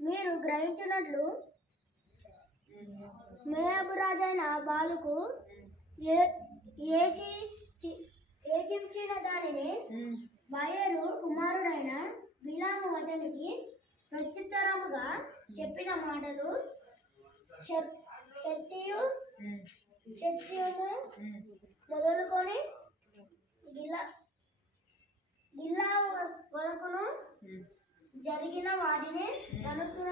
మీరు గ్రహించినట్లు మేయబు రాజైన బాలుకు ఏచించిన దానిని బయలు కుమారుడైన బిలాము అతనికి ప్రత్యుత్తరముగా చెప్పిన మాటలు సత్యము మొదలుకొని గిల్లా వరకును జరిగిన వాటిని మనసున